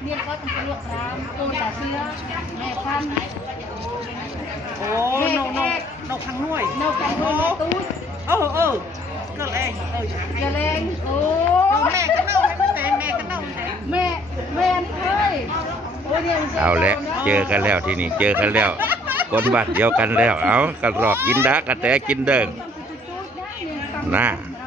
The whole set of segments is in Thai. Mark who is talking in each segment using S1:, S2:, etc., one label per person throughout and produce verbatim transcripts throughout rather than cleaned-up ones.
S1: เนี่ยก็ต้องลวกน้ำตัวตาเสื้อแม่พัน
S2: โอ้นกนกนกทางหน่วย
S1: นกแกงนกตู้
S2: เออเออก็แรงเออ
S1: จะแรงโอ้
S2: แม่ก็เน่าให้มันแต่แม่ก็เน่า
S1: แม่แม่เฮ้ย
S3: เอาแล้วเจอกันแล้วที่นี่เจอกันแล้วคนบ้านเดียวกันแล้วเอากระรอกกินดากระแตกินเดิงน่า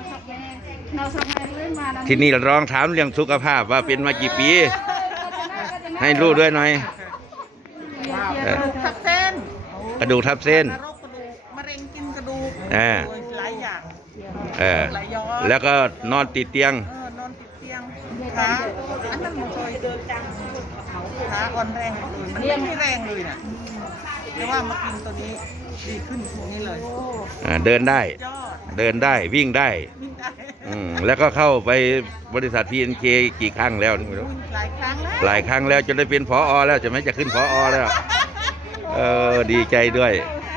S3: ที่นี่ร้องถามเรื่องสุขภาพว่าเป็นมากี่ปีให้รู้ด้วยหน่อย
S2: กระดูกทับเส้น
S3: กระดูกทับเส้น
S2: มะเร็งกินกระดูกหลายอย่าง
S3: เออแล้วก็นอนติดเตียง
S2: นอนติดเตียงขาอันนั้นมันเคยขาอ่อนแรงเลยมันไม่มีแรงเลยนะแต่ว่ามากินตัวนี้ดีขึ้นนี่เลย
S3: เดินได้เดินได้วิ่งได้แล้วก็เข้าไปบริษัท พี เอ็น เค กี่ครั้งแล้วห
S2: ลายครั้งแล้ว
S3: หลายครั้งแล้วจนได้เป็นผอ.แล้วจะไม่จะขึ้นผอ.แล้วเออดีใจด้วย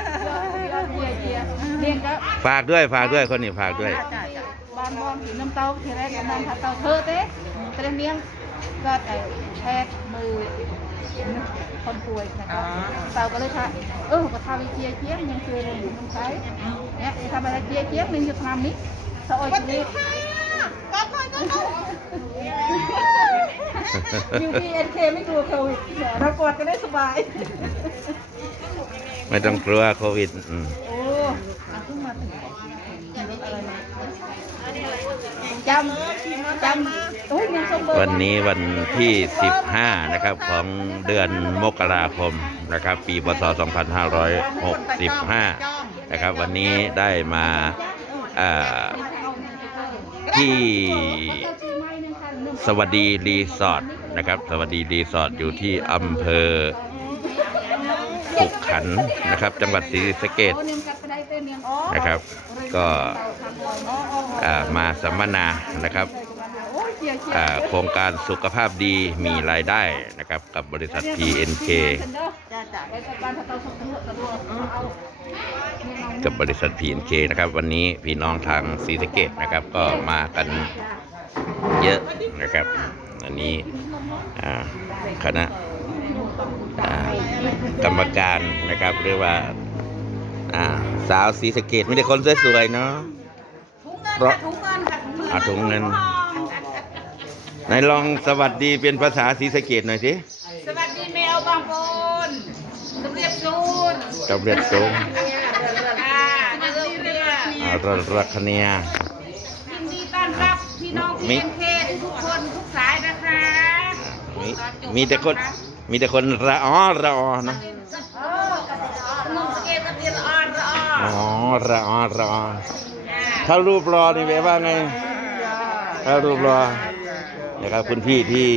S3: ฝากด้วยฝากด้วยคนนี้ฝากด้วย
S1: บ้านบอมถึงน้ำเต้าทีแรกน้ำผัดเต้าเธอเต้เตรียมเลี้ยงก็แต่แพทย์มือคนป่วยนะครับเต่าก็เลยค่ะเออก็ทำวิเชียเจี๊ยบยังคือเลยต้องใช้เนี่ยทำอะไรเจี๊ยเจี๊ยบนึงจะทำนี้สะออยชีวิตก็ค่อยก็ต้องยูพีเอ็นเคไม่กลัวโควิดเรากอดกันได้สบาย
S3: ไม่ต้องกลัวโควิด
S1: โอ้เพิ่งมาถึงจำจำ
S3: วันนี้วันที่สิบห้านะครับของเดือนมกราคมนะครับปีพ.ศ. สองพันห้าร้อยหกสิบห้านะครับวันนี้ได้มาที่สวัสดีรีสอร์ทนะครับสวัสดีรีสอร์ทอยู่ที่อำเภอขุขันธ์นะครับจังหวัดศรีสะเกษนะครับก็มาสัมมนานะครับโครงการสุขภาพดีมีรายได้นะครับกับบริษัท พี เอ็น เค กับบริษัท พี เอ็น เค นะครับวันนี้พี่น้องทางศรีสะเกษนะครับก็มากันเยอะนะครับอันนี้คณะกรรมการนะครับเรียกว่าสาวศรีสะเกษไม่ได้คนสวยๆเนาะเพราะอาถุงเงินไหนลองสวัสดีเป็นภาษาศรีสะเกษหน่อยสิ
S1: สวัสดีแมวบางคนกระเรียบซูน
S3: กระเรียบซูนรักเนีย
S1: ยินดีต้อนรับพี่น้องพี เอ็น เค ทุกคนทุกสายนะคะ
S3: มีแต่คนมีแต่คนระอ้อระอ้อนะ
S1: น้องสเกตระเบียนอ่อนระอ้อ
S3: อ๋อระอ้อระอ้อถ้ารูปรอนี่แปลว่าไงถ้ารูปรอนะครับคุณพี่ที่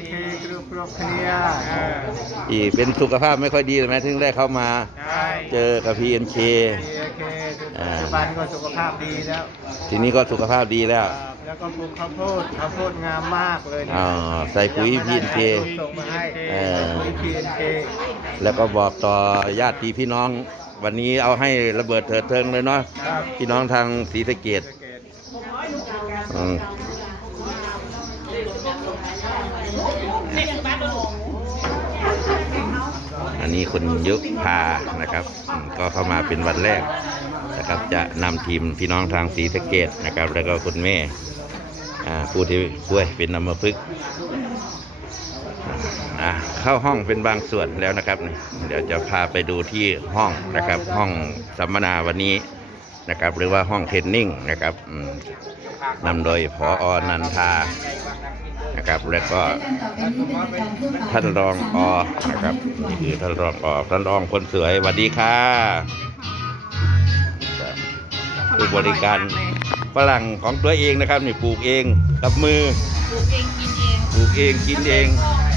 S3: ที่เป็นสุขภาพไม่ค่อยดีใช่ไหมถึงได้เข้ามาเจอกับ พี เอ็น เค
S2: ปัจจุบันก็สุขภาพดีแล้ว
S3: ทีนี้ก็สุขภาพดีแล้ว
S2: แล้วก็ปลูกข้าวโพดข้าวโพดงามมากเลย
S3: อ๋อใส่ปุ๋ย พี เอ็น เค
S2: ส่งมาให้ปุ๋ย พี เอ็น เค
S3: แล้วก็บอกต่อญาติพี่น้องวันนี้เอาให้ระเบิดเถิดเทิงเลยเนาะพี่น้องทางศรีสะเกษอันนี้คุณยุพานะครับก็เข้ามาเป็นวันแรกนะครับจะนำทีมพี่น้องทางศรีสะเกษนะครับแล้วก็คุณแม่ผู้ที่ป่วยเป็นอัมพฤกษ์เข้าห้องเป็นบางส่วนแล้วนะครับเดี๋ยวจะพาไปดูที่ห้องนะครับห้องสัมมนาวันนี้นะครับหรือว่าห้องเทรนนิ่งนะครับนำโดยผอ.นันทานะครับแล้วก็ท่านรองอนะครับนี่คือท่านรองอท่านรองคนสวยสวัสดีค่ะผู้บริการฝรั่งของตัวเองนะครับนี่ปลูกเองกับมือ
S1: ปลูกเองกินเอง
S3: ปลูกเองกินเอง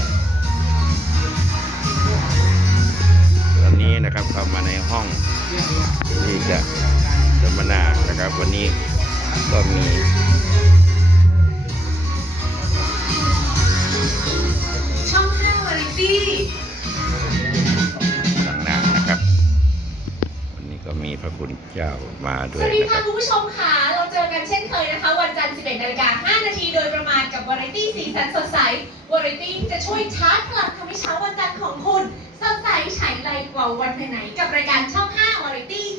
S3: วันนี้นะครับเข้ามาในห้องที่จะสัมมนานะครับวันนี้ก็มี
S1: ช่องห้าวาไรตี้
S3: ต่างๆนะครับวันนี้ก็มีพระคุณเจ้ามาด้
S4: ส
S3: วย
S4: วัสดี
S3: นะค
S4: ค่ะ
S3: รับ
S4: คุณผู้ชมค่ะ เราเจอกันเช่นเคยนะคะ วันจันทร์ สิบเอ็ดนาฬิกาห้านาทีโดยประมาณกับวาไรตี้สีสันสดใสวาไรตี้ที่จะช่วยชาร์จพลังทำให้เช้าวันจันทร์ของคุณสดใสฉายไรกว่าวันไหนๆกับรายการช่องห้าวาไรตี้